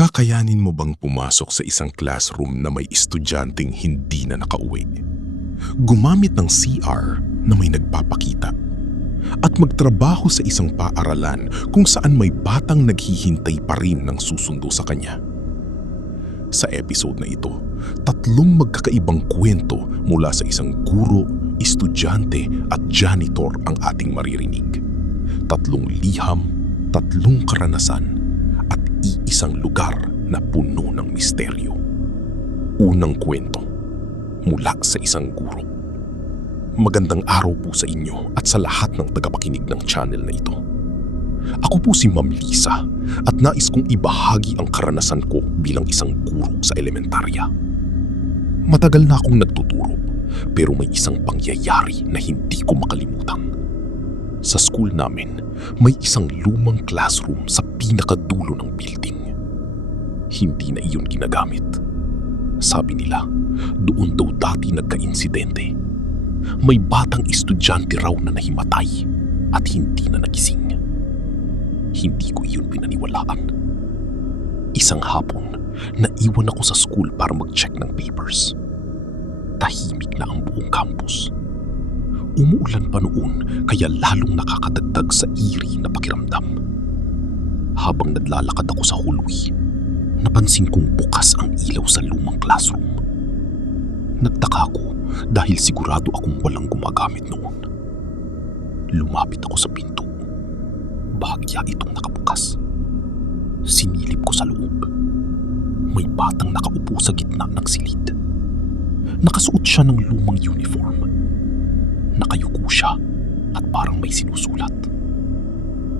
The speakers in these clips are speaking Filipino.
Kakayanin mo bang pumasok sa isang classroom na may estudyanteng hindi na nakauwi? Gumamit ng CR na may nagpapakita? At magtrabaho sa isang paaralan kung saan may batang naghihintay pa rin ng susundo sa kanya? Sa episode na ito, 3 magkakaibang kwento mula sa isang guro, estudyante at janitor ang ating maririnig. 3 liham, 3 karanasan, at iisang lugar na puno ng misteryo. Unang kwento, mula sa isang guro. Magandang araw po sa inyo at sa lahat ng tagapakinig ng channel na ito. Ako po si Ma'am Lisa at nais kong ibahagi ang karanasan ko bilang isang guro sa elementarya. Matagal na akong nagtuturo pero may isang pangyayari na hindi ko makalimutan. Sa school namin, may isang lumang classroom sa pinakadulo ng building. Hindi na iyon ginagamit. Sabi nila, doon daw dati nagka-insidente. May batang estudyante raw na nahimatay at hindi na nagising. Hindi ko iyon pinaniwalaan. Isang hapon, naiwan ako sa school para mag-check ng papers. Tahimik na ang buong campus. Umuulan pa noon kaya lalong nakakadagdag sa eerie na pakiramdam. Habang naglalakad ako sa hallway, napansin kong bukas ang ilaw sa lumang classroom. Nagtaka ako dahil sigurado akong walang gumagamit noon. Lumapit ako sa pinto. Bahagya itong nakabukas. Sinilip ko sa loob. May batang nakaupo sa gitna ng silid. Nakasuot siya ng lumang uniform. Nakayuko siya at parang may sinusulat.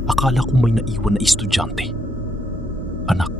Akala ko may naiwan na estudyante. Anak,